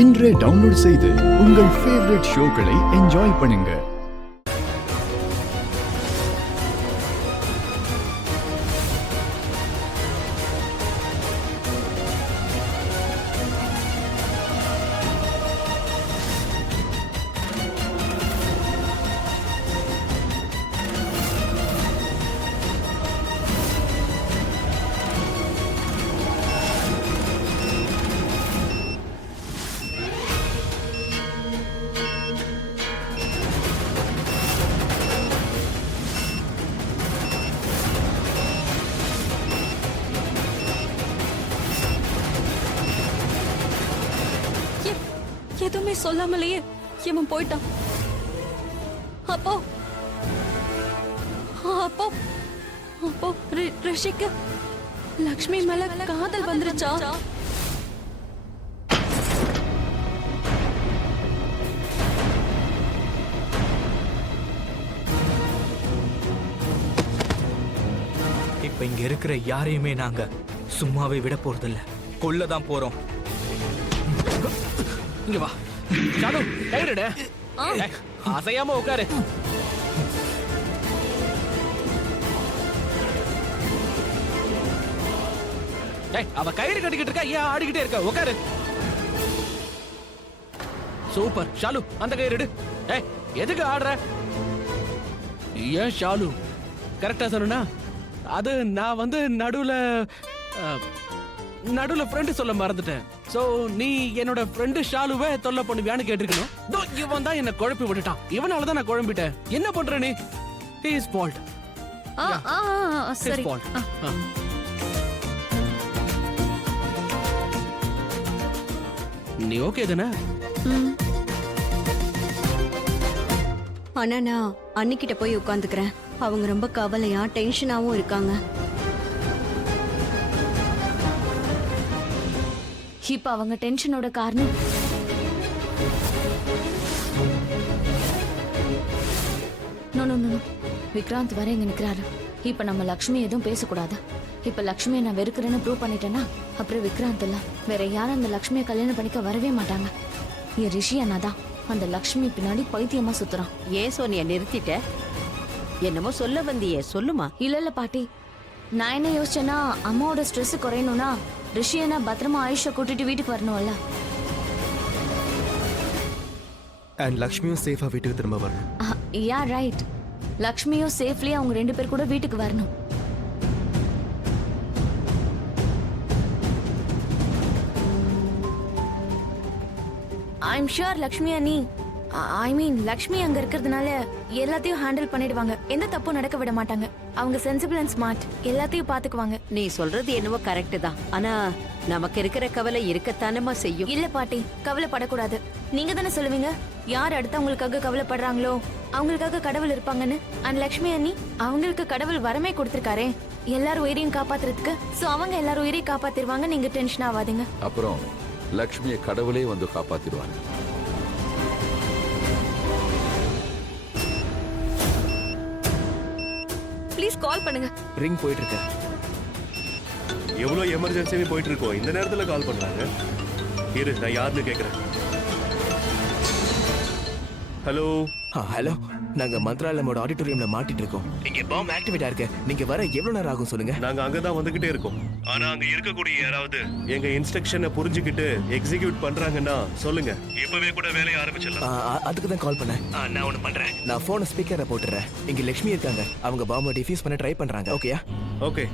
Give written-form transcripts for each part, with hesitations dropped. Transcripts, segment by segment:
இன்றே டவுன்லோட் செய்து உங்கள் ஃபேவரட் ஷோக்களை என்ஜாய் பண்ணுங்க. எதுவுமே சொல்லாமலேயே இவன் போயிட்டான். அப்போ அப்போ அப்போ ரிஷிக்கு லக்ஷ்மி மேல காதல் வந்துருச்சா? இப்ப இங்க இருக்கிற யாரையுமே நாங்க சும்மாவே விட போறதில்ல, கொல்லதான் போறோம். இங்க வா ஷாலு, கையிடு. அசையாம உட்காரு. அவ கயிறு கட்டிக்கிட்டு இருக்கா, ஏன் ஆடிக்கிட்டே இருக்க? உட்காரு. சூப்பர் ஷாலு, அந்த கயிறு எடு. எதுக்கு ஆடுற? ஏன் ஷாலு, கரெக்டா சொன்னா அது நான் வந்து நடுவுல ஃப்ரெண்டு சொல்ல மறந்துட்டேன். சோ நீ என்னோட ஃப்ரெண்டு ஷாலுவை தொல்லை பண்ணுவியான்னு கேட்டிருக்கணும். இவன் தான் என்ன குழப்பி விட்டுட்டான். இவனால தான் நான் குழம்பிட்டேன். என்ன பண்ற நீ? His fault. சரி. நீ ஓகே தானே? ஆனா நான் அன்னிக்கிட்ட போய் உட்காந்துக்கிறேன். அவங்க ரொம்ப கவலையா டென்ஷனாவும் இருக்காங்க. இப்ப அவங்க டென்ஷனோட காரணம் விக்ராந்த் வர இங்க நிக்கிறாரு. இப்ப நம்ம லக்ஷ்மி எதுவும் பேசக்கூடாது. இப்ப லக்ஷ்மியை நான் வெறுக்கிறேன்னு ப்ரூவ் பண்ணிட்டேன்னா அப்புறம் விக்ராந்த் இல்ல வேற யாரும் அந்த லக்ஷ்மியை கல்யாணம் பண்ணிக்க வரவே மாட்டாங்க. என் ரிஷி அண்ணா தான் அந்த லக்ஷ்மி பின்னாடி பைத்தியமா சுத்துறான். ஏன் சோனியா நிறுத்திட்ட? என்னமோ சொல்ல வந்தியே, சொல்லுமா. இல்ல பாட்டி, நான் என்ன யோசிச்சேன்னா அம்மாவோட ஸ்ட்ரெஸ் குறையணும்னா ரிஷியனா பத்திரமா ஆயுஷ கூட்டிட்டு வீட்டுக்கு வரணும்ல. அண்ட் லக்ஷ்மியும் சேஃபா வீட்டுக்கு திரும்ப வரணும். யா ரைட், லக்ஷ்மியும் சேஃப்லி அவங்க 2 பேர் கூட வீட்டுக்கு வரணும். ஐம் ஷூர் லக்ஷ்மி அண்ணி, லக்ஷ்மி அங்க இருக்கிறதுனால எல்லாத்தையும் ஹேண்டில் பண்ணிடுவாங்க. எந்த தப்பும் நடக்க விட மாட்டாங்க. அவங்க சென்சிபிள் அண்ட் ஸ்மார்ட், எல்லாத்தையும் பாத்துக்குவாங்க. நீ சொல்றது என்னவோ கரெக்ட் தான். ஆனா நமக்கு இருக்கிற கவலை இருக்கத்தானமா செய்யும். இல்ல பாட்டி, கவலைப்படக்கூடாது. நீங்க தானே சொல்லுவீங்க யார் அடுத்தவங்களுக்காக கவலைப்படுறாங்களோ அவங்களுக்காக கடவுள் இருப்பாங்கன்னு. அண்ட் லக்ஷ்மி அண்ணி அவங்களுக்கு கடவுள் வரமே கொடுத்திருக்காரே எல்லாரும் உயிரையும் காப்பாத்துறதுக்கு. சோ அவங்க எல்லாரும் உயிரையும் காப்பாத்திருவாங்க. நீங்க டென்ஷன் ஆகாதீங்க. அப்புறம் லக்ஷ்மியை கடவுளே வந்து காப்பாத்திடுவாங்க. ப்ளீஸ் கால் பண்ணுங்க. ரிங் போயிட்டு இருக்க. எவ்வளவு எமர்ஜென்சி போயிட்டு இருக்கோம், இந்த நேரத்துல கால் பண்றாங்க. இரு, நான் யாருன்னு கேக்குறேன். ஹலோ. ஹலோ, நாங்க மந்த்ராலயமோட ஆடிட்டோரியம்ல மாட்டிட்டு இருக்கோம். இங்க பாம் ஆக்டிவேட்டா இருக்கு. நீங்க வர எவ்வளவு நேரம் ஆகும் சொல்லுங்க? நாங்க அங்கதான் வந்துகிட்டே இருக்கோம். ஆனா அங்க இருக்கக்கூடிய யாராவது எங்க இன்ஸ்ட்ரக்ஷனை புரிஞ்சுக்கிட்டு எக்ஸிக்யூட் பண்றாங்கன்னா சொல்லுங்க, இப்பவே கூட வேலையை ஆரம்பிச்சிடலாம். அதுக்கு தான் கால் பண்ணேன். நான் ஒண்ணு பண்றேன். நான் போனை ஸ்பீக்கர்ல போட்டுறேன். இங்க லட்சுமி இருக்காங்க. அவங்க பாம்பை டிஃப்யூஸ் பண்ண ட்ரை பண்றாங்க. ஓகேயா? Okay.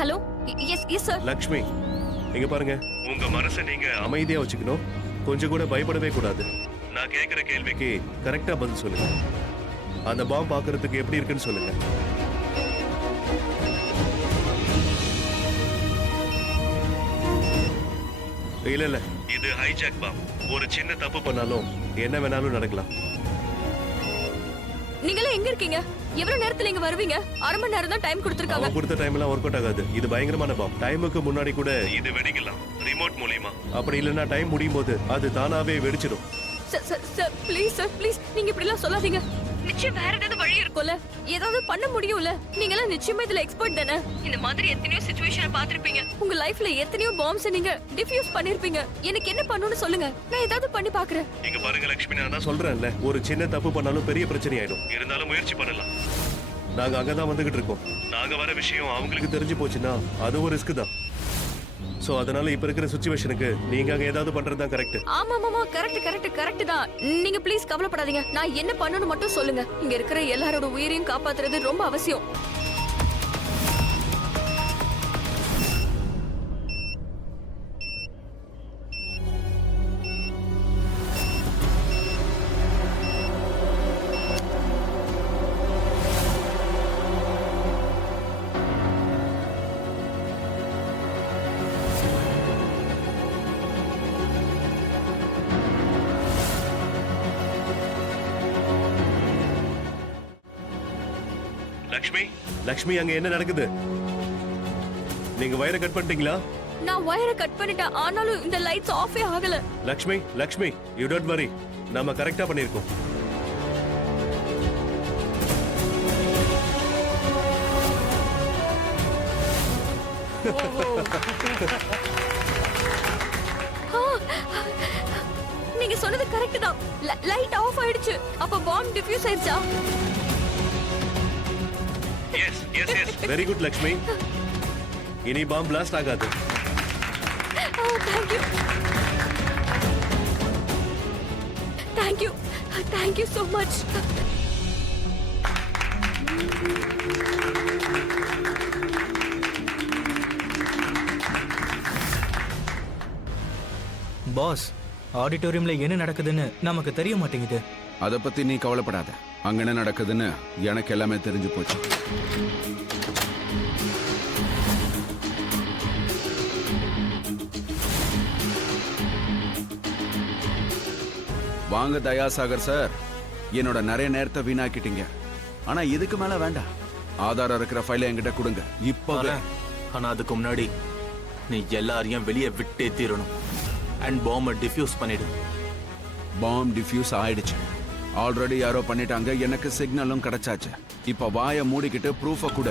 Hello. Yes sir. Lakshmi, இங்க பாருங்க, உங்க மனசை நீங்க அமைதியா வச்சுக்கணும். கொஞ்சம் கூட பயப்படவே கூடாது. நான் கேக்குற கேள்விக்கு கரெக்டா பதில் சொல்லுங்க. அந்த பாம் பாக்குறதுக்கு எப்படி இருக்குன்னு சொல்லுங்க. இல்ல, இது ஹைஜாக் பாம். ஒரு சின்ன தப்பு பண்ணாலும் என்ன வேணாலும் நடக்கலாம். நீங்களே எங்க இருக்கீங்க? எவ்வளவு நேரத்துல இங்க வருவீங்க? 1/2 மணி நேரம் தான் டைம் கொடுத்திருக்காங்க. அவங்க கொடுத்த டைம் எல்லாம் ஒர்க் அவுட் ஆகாது. இது பயங்கரமான பாம். டைமுக்கு முன்னாடி கூட இது வெடிக்கலாம், ரிமோட் மூலமா. அப்படி இல்லைன்னா டைம் முடியும் போது அது தானாவே வெடிச்சிடும். சார் ப்ளீஸ் சார், ப்ளீஸ் நீங்க இப்படி எல்லாம் சொல்லாதீங்க. நிச்சயம் வேற ஏதாவது வழி இருக்கும்ல, ஏதாவது பண்ண முடியும்ல. நீங்க எல்லாம் நிச்சயமா இதுல எக்ஸ்பர்ட் தானே. இந்த மாதிரி எத்தனையோ சிச்சுவேஷனை பாத்திருப்பீங்க. உங்க லைஃப்ல எத்தனையோ பாம்ஸ் நீங்க டிஃப்யூஸ் பண்ணிருப்பீங்க. எனக்கு என்ன பண்ணணும்னு சொல்லுங்க, நான் ஏதாவது பண்ணி பாக்குறேன். இங்க பாருங்க லக்ஷ்மி, நான் தான் சொல்றேன்ல, ஒரு சின்ன தப்பு பண்ணாலும் பெரிய பிரச்சனை ஆயிடும். இருந்தாலும் முயற்சி பண்ணலாம். நாங்க அங்கதான் வந்துகிட்டு இருக்கோம். நாங்க வர விஷயம் அவங்களுக்கு தெரிஞ்சு போச்சுன்னா அது ஒரு ரிஸ்க் தான். சோ அதனால இப்ப இருக்கிற சிச்சுவேஷனுக்கு நீங்க அங்க ஏதாவது பண்றதுதான் கரெக்ட். ஆமா மாமா, கரெக்ட் தான். நீங்க ப்ளீஸ் கவலைப்படாதீங்க. நான் என்ன பண்ணணும் மட்டும் சொல்லுங்க. இங்க இருக்கிற எல்லாரோட உயிரையும் காப்பாத்துறது ரொம்ப அவசியம். லக்ஷ்மி, லக்ஷ்மி, அங்க என்ன நடக்குது? நீங்க வயரை கட் பண்ணிட்டீங்களா? நான் வயரை கட் பண்ணிட்டேன், ஆனாலும் இந்த லைட்ஸ் ஆஃபே ஆகல. Lakshmi, Lakshmi, you don't worry, நாம கரெக்டா பண்ணிருக்கோம். நீங்க சொன்னது கரெக்ட் தான். லைட் ஆஃப் ஆயிடுச்சு. அப்ப பாம் டிஃப்யூஸ் ஆயிடுச்சா? Yes yes yes, very good Lakshmi. இனி பாம் பிளாஸ்ட் ஆகாது. Thank you so much. Boss, ஆடிட்டோரியம்ல என்ன நடக்குதுன்னு நமக்கு தெரிய மாட்டேங்குது. அத பத்தி நீ கவலைப்படாத. அங்க என்ன நடக்குதுன்னு எனக்கு எல்லாமே தெரிஞ்சு போச்சு. வாங்க தயாசாகர் சார், என்னோட நிறைய நேரத்தை வீணாக்கிட்டீங்க. ஆனா இதுக்கு மேல வேண்டாம். ஆதாரம் இருக்கிற ஃபைலை என்கிட்ட கொடுங்க இப்பவே. ஆனா அதுக்கு முன்னாடி நீ எல்லாரையும் வெளியே விட்டே தீரணும். அண்ட் பாம்பை டிஃப்யூஸ் பண்ணிடு. பாம் டிஃப்யூஸ் ஆயிடுச்சு. ஆல்ரெடி யாரோ பண்ணிட்டாங்க. எனக்கு சிக்னலும் கிடைச்சாச்சு. இப்ப வாயை மூடிக்கிட்டு ப்ரூஃப கூட.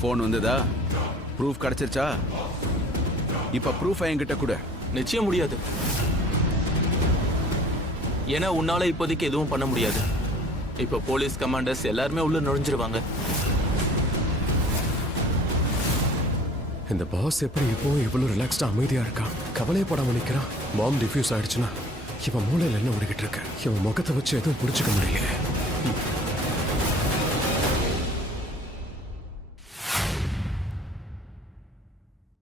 போன் வந்ததா? ப்ரூஃப் கிடைச்சிருச்சா? இப்ப ப்ரூஃப் என்கிட்ட கூட. நிச்சயம் முடியாது. ஏன்னா உன்னால இப்போதைக்கு எதுவும் பண்ண முடியாது. இப்ப போலீஸ் கமாண்டர்ஸ் எல்லாருமே உள்ள நுழைஞ்சிருவாங்க. இந்த பாஸ் எப்படி எப்பவும் இவ்வளவு ரிலாக்ஸ்டா அமைதியா இருக்கான், கவலையப்படாம நிக்கிறான். பாம் டிஃப்யூஸ் ஆயிடுச்சுன்னா இவன் மூளையில என்ன ஓடிக்கிட்டு இருக்கு? இவன் முகத்தை வச்சு எதுவும் புரிஞ்சுக்க முடியல.